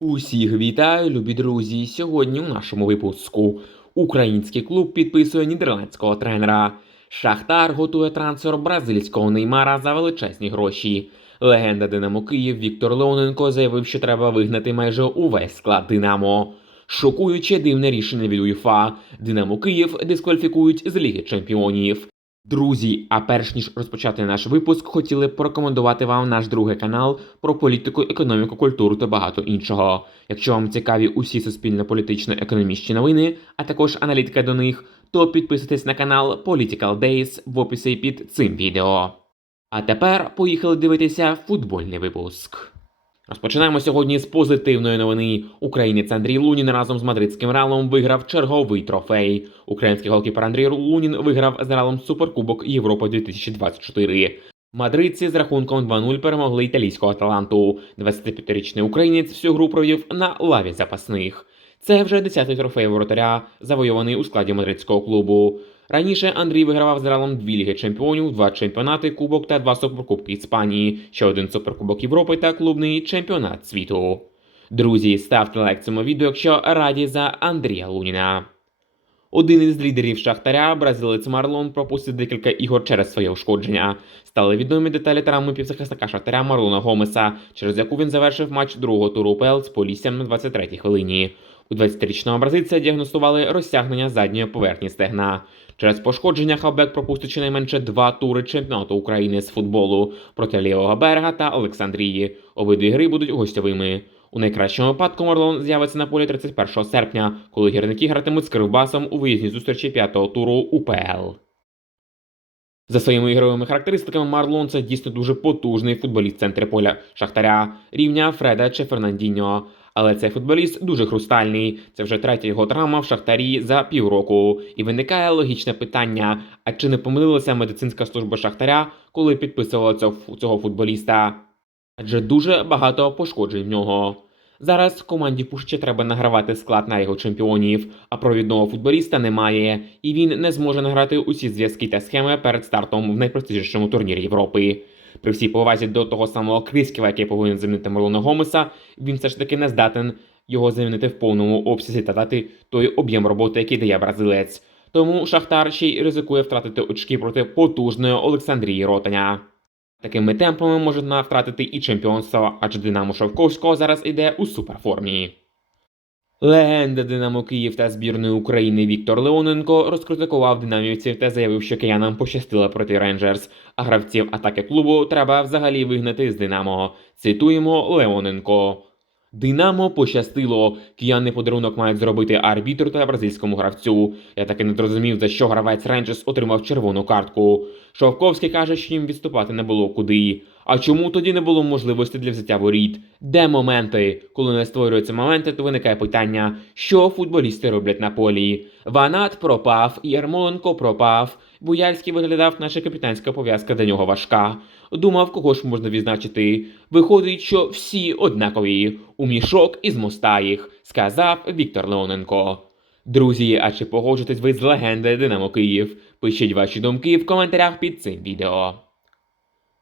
Усіх вітаю, любі друзі! Сьогодні у нашому випуску український клуб підписує нідерландського тренера. Шахтар готує трансфер бразильського неймара за величезні гроші. Легенда Динамо Київ Віктор Леоненко заявив, що треба вигнати майже увесь склад Динамо. Шокуюче дивне рішення від УЄФА. Динамо Київ дискваліфікують з Ліги Чемпіонів. Друзі, а перш ніж розпочати наш випуск, хотіли б порекомендувати вам наш другий канал про політику, економіку, культуру та багато іншого. Якщо вам цікаві усі суспільно-політично-економічні новини, а також аналітика до них, то підписуйтесь на канал Political Days в описі під цим відео. А тепер поїхали дивитися футбольний випуск. Розпочинаємо сьогодні з позитивної новини. Українець Андрій Лунін разом з мадридським Реалом виграв черговий трофей. Український голкіпер Андрій Лунін виграв з Реалом Суперкубок Європи 2024. Мадридці з рахунком 2-0 перемогли італійського таланту. 25-річний українець всю гру провів на лаві запасних. Це вже 10-й трофей воротаря, завойований у складі мадридського клубу. Раніше Андрій вигравав з Реалом дві ліги чемпіонів, два чемпіонати, кубок та два суперкубки Іспанії, ще один суперкубок Європи та клубний чемпіонат світу. Друзі, ставте лайк цьому відео, якщо раді за Андрія Луніна. Один із лідерів Шахтаря, бразилець Марлон, пропустив декілька ігор через своє ушкодження. Стали відомі деталі травми півзахисника Шахтаря Марлона Гомеса, через яку він завершив матч другого туру УПЛ з Поліссям на 23-й хвилині. У 20-річного бразильця діагностували розтягнення задньої поверхні стегна. Через пошкодження хавбек пропустить щонайменше два тури чемпіонату України з футболу проти лівого берега та Олександрії. Обидві гри будуть гостьовими. У найкращому випадку Марлон з'явиться на полі 31 серпня, коли гірники гратимуть з Кривбасом у виїзній зустрічі п'ятого туру УПЛ. За своїми ігровими характеристиками Марлон це дійсно дуже потужний футболіст центри поля Шахтаря, рівня Фреда чи Фернандіньо. Але цей футболіст дуже хрустальний. Це вже третя його травма в Шахтарі за півроку. І виникає логічне питання: а чи не помилилася медицинська служба Шахтаря, коли підписувала цього, футболіста? Адже дуже багато пошкоджень в нього. Зараз команді Пущі треба награвати склад на його чемпіонів, а провідного футболіста немає, і він не зможе награти усі зв'язки та схеми перед стартом в найпрестижнішому турнірі Європи. При всій повазі до того самого Крисківа, який повинен замінити Марлона Гомеса, він все ж таки не здатен його замінити в повному обсязі та дати той об'єм роботи, який дає бразилець. Тому Шахтар ще й ризикує втратити очки проти потужної Олександрії Ротаня. Такими темпами можна втратити і чемпіонство, адже Динамо Шовковського зараз іде у суперформі. Легенда Динамо Київ та збірної України Віктор Леоненко розкритикував динамівців та заявив, що киянам пощастило проти Рейнджерс, а гравців атаки клубу треба взагалі вигнати з Динамо. Цитуємо Леоненко. Динамо пощастило. Кияни подарунок мають зробити арбітру та бразильському гравцю. Я таки не зрозумів, за що гравець Рейнджерс отримав червону картку. Шовковський каже, що їм відступати не було куди. А чому тоді не було можливості для взяття воріт? Де моменти? Коли не створюються моменти, то виникає питання, що футболісти роблять на полі. Ванат пропав, Ярмоленко пропав. Буяльський виглядав, наче капітанська пов'язка для нього важка. Думав, кого ж можна відзначити. Виходить, що всі однакові. У мішок із моста їх, сказав Віктор Леоненко. Друзі, а чи погоджуєтесь ви з легенди Динамо Київ? Пишіть ваші думки в коментарях під цим відео.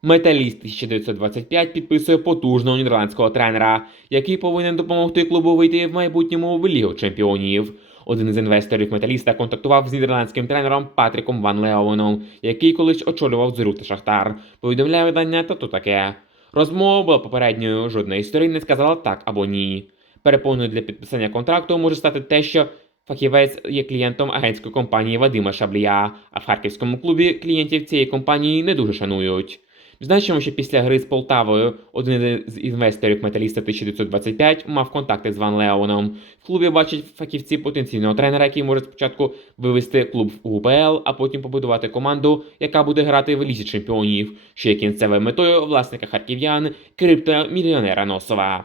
Металіст 1925 підписує потужного нідерландського тренера, який повинен допомогти клубу вийти в майбутньому в Лігу чемпіонів. Один із інвесторів металіста контактував з нідерландським тренером Патріком Ван Леоном, який колись очолював Зорю та Шахтар. Повідомляє видання та то таке. Розмова була попередньою, жодна із сторін не сказала так або ні. Перепоною для підписання контракту може стати те, що фахівець є клієнтом агентської компанії Вадима Шаблія, а в харківському клубі клієнтів цієї компанії не дуже шанують. Значимо, що після гри з Полтавою один з інвесторів металіста 1925 мав контакти з Ван Леоном. В клубі бачать фахівці потенційного тренера, який може спочатку вивести клуб в УПЛ, а потім побудувати команду, яка буде грати в лізі чемпіонів, що є кінцевою метою власника харків'ян, криптомільйонера Носова.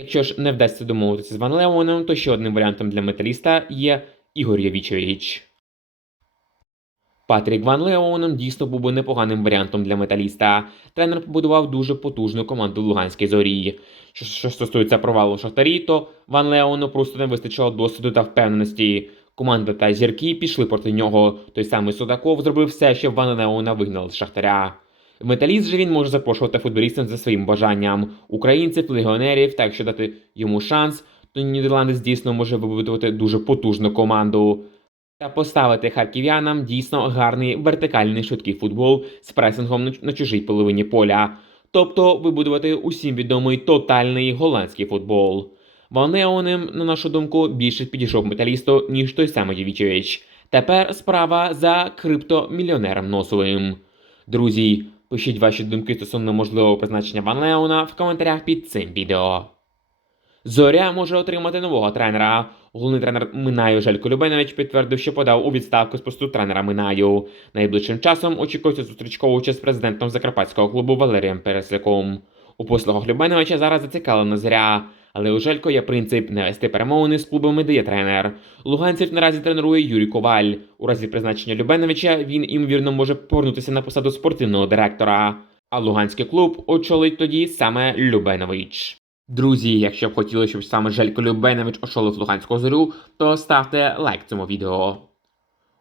Якщо ж не вдасться домовитися з Ван Леоном, то ще одним варіантом для металіста є Ігор Явічевич. Патрік Ван Леоном дійсно був би непоганим варіантом для металіста. Тренер побудував дуже потужну команду в Луганській зорі. Що, що стосується провалу Шахтарі, то Ван Леону просто не вистачило досвіду та впевненості. Команда та зірки пішли проти нього. Той самий Судаков зробив все, щоб Ван Леона вигнали з Шахтаря. Металіст же він може запрошувати футболістів за своїм бажанням українців, легіонерів, так якщо дати йому шанс, то Нідерландець дійсно може вибудувати дуже потужну команду. Та поставити харків'янам дійсно гарний вертикальний швидкий футбол з пресингом на- чужій половині поля, тобто вибудувати усім відомий тотальний голландський футбол. Ванеоним, на нашу думку, більше підійшов металісту, ніж той самий Дівічевич. Тепер справа за криптомільйонером Носовим. Друзі, пишіть ваші думки стосовно можливого призначення Ван в коментарях під цим відео. Зоря може отримати нового тренера. Головний тренер Минаю Желько Любенович підтвердив, що подав у відставку з посту тренера Минаю. Найближчим часом очікується зустрічкова участь з президентом закарпатського клубу Валерієм Пересляком. У послугах Любеновича зараз зацікавлена зоря. Але у Желько є принцип не вести перемовини з клубами, де є тренер. Луганців наразі тренує Юрій Коваль. У разі призначення Любеновича він ймовірно може повернутися на посаду спортивного директора. А Луганський клуб очолить тоді саме Любенович. Друзі, якщо б хотіли, щоб саме Желько Любенович очолив Луганську зорю, то ставте лайк цьому відео.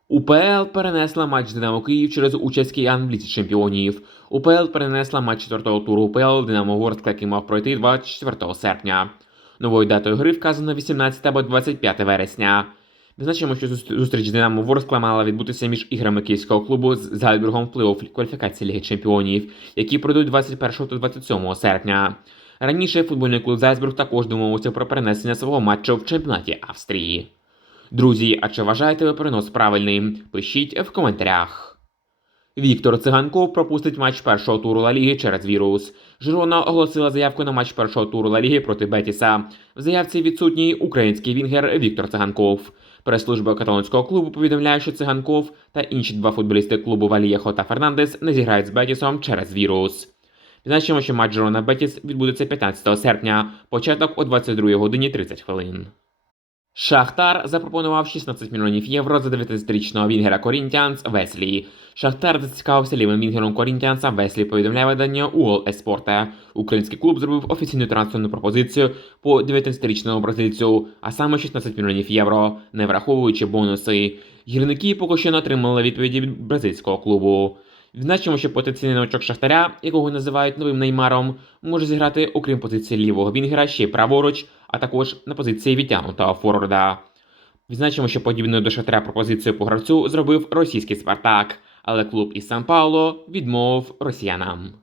УПЛ перенесла матч Динамо Київ через участь киян в лізі чемпіонів. УПЛ перенесла матч четвертого туру УПЛ Динамо Ворскла, який мав пройти 24 серпня. Новою датою гри вказано 18 або 25 вересня. Відзначимо, що зустріч Динамо Ворскла мала відбутися між іграми київського клубу з Зальбергом в плей-офф кваліфікації Ліги Чемпіонів, які пройдуть 21 та 27 серпня. Раніше футбольний клуб Зальцбург також домовився про перенесення свого матчу в чемпіонаті Австрії. Друзі, а чи вважаєте ви перенос правильним? Пишіть в коментарях. Віктор Циганков пропустить матч першого туру Ла Ліги через вірус. Жирона оголосила заявку на матч першого туру Ла Ліги проти Бетіса. В заявці відсутній український вінгер Віктор Циганков. Прес-служба каталонського клубу повідомляє, що Циганков та інші два футболісти клубу Валієхо та Фернандес не зіграють з Бетісом через вірус. Відзначимо, що матч Жирона Бетіс відбудеться 15 серпня, початок о 22 годині 30 хвилин. Шахтар запропонував 16 мільйонів євро за 19-річного вінгера Корінтіанс Веслі. Шахтар зацікавився лівим вінгером Корінтіанса Веслі, повідомляє видання УОЛ Еспорте. Український клуб зробив офіційну трансферну пропозицію по 19-річному бразильцю, а саме 16 мільйонів євро, не враховуючи бонуси. Гірники поки що не отримали відповіді від бразильського клубу. Відзначимо, що потенційний новачок Шахтаря, якого називають новим Неймаром, може зіграти, окрім позиції лівого вінгера, ще й праворуч, а також на позиції відтягнутого форварда. Відзначимо, що подібною до Шахтаря пропозицію по гравцю зробив російський Спартак, але клуб із Сан Пауло відмовив росіянам.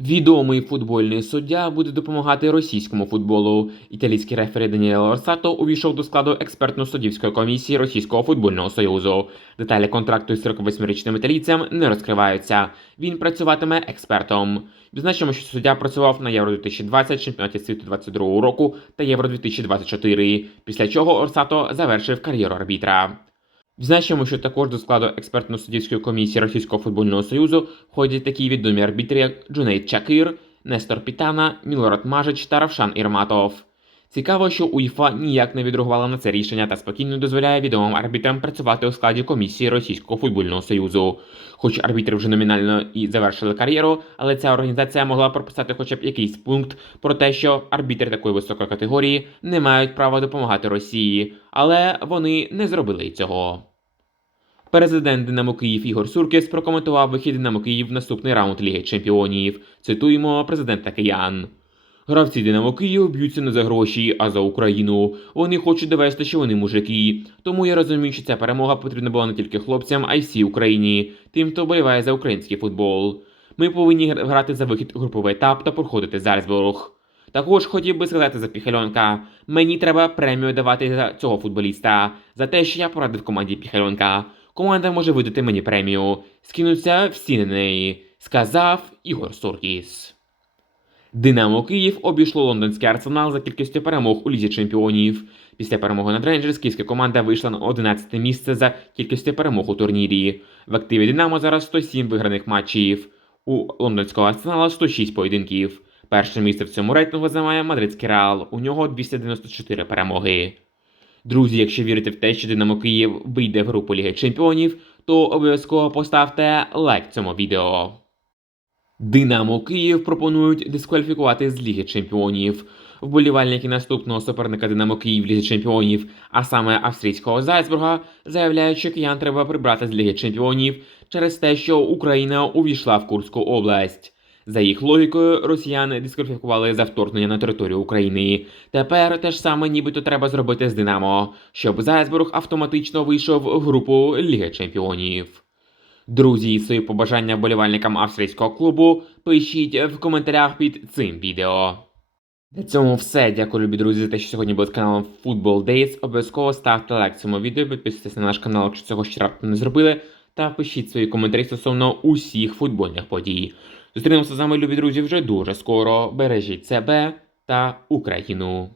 Відомий футбольний суддя буде допомагати російському футболу. Італійський рефері Даніело Орсато увійшов до складу експертно-суддівської комісії Російського футбольного союзу. Деталі контракту із 48-річним італійцем не розкриваються. Він працюватиме експертом. Відзначимо, що суддя працював на Євро 2020, чемпіонаті світу 22 року та Євро 2024, після чого Орсато завершив кар'єру арбітра. Відзначимо, що також до складу експертно-суддівської комісії Російського футбольного союзу входять такі відомі арбітри, як Джунейд Чакир, Нестор Пітана, Мілорад Мажич та Равшан Ірматов. Цікаво, що УЄФА ніяк не відреагувала на це рішення та спокійно дозволяє відомим арбітрам працювати у складі комісії Російського футбольного союзу. Хоч арбітри вже номінально і завершили кар'єру, але ця організація могла прописати хоча б якийсь пункт про те, що арбітри такої високої категорії не мають права допомагати Росії, але вони не зробили цього. Президент Динамо Київ Ігор Суркіс прокоментував вихід Динамо Київ в наступний раунд Ліги Чемпіонів. Цитуємо президента Киян. Гравці Динамо Київ б'ються не за гроші, а за Україну. Вони хочуть довести, що вони мужики. Тому я розумію, що ця перемога потрібна була не тільки хлопцям, а й всій Україні, тим, хто вболіває за український футбол. Ми повинні грати за вихід у груповий етап та проходити Зальцбург. Також хотів би сказати за Піхальонка. Мені треба премію давати за цього футболіста, за те, що я порадив команді Піхальонка. Команда може видати мені премію. Скинуться всі на неї, сказав Ігор Суркіс. Динамо Київ обійшло лондонський арсенал за кількістю перемог у лізі чемпіонів. Після перемоги над Рейнджерс київська команда вийшла на 11 місце за кількістю перемог у турнірі. В активі Динамо зараз 107 виграних матчів. У лондонського арсенала 106 поєдинків. Перше місце в цьому рейтингу займає мадридський Реал. У нього 294 перемоги. Друзі, якщо вірите в те, що Динамо Київ вийде в групу Ліги Чемпіонів, то обов'язково поставте лайк цьому відео. Динамо Київ пропонують дискваліфікувати з Ліги Чемпіонів. Вболівальники наступного суперника Динамо Київ Лізі Чемпіонів, а саме австрійського Зальцбурга, заявляють, що киян треба прибрати з Ліги Чемпіонів через те, що Україна увійшла в Курську область. За їх логікою, росіяни дискваліфікували за вторгнення на територію України. Тепер те ж саме нібито треба зробити з Динамо, щоб Зальцбург автоматично вийшов в групу Ліги Чемпіонів. Друзі, свої побажання вболівальникам австрійського клубу пишіть в коментарях під цим відео. На цьому все. Дякую, любі друзі, за те, що сьогодні були з каналом Football Days. Обов'язково ставте лайк цьому відео, підписуйтесь на наш канал, якщо цього ще раптом не зробили, та пишіть свої коментарі стосовно усіх футбольних подій. Зустрінемося з вами, любі друзі, вже дуже скоро. Бережіть себе та Україну.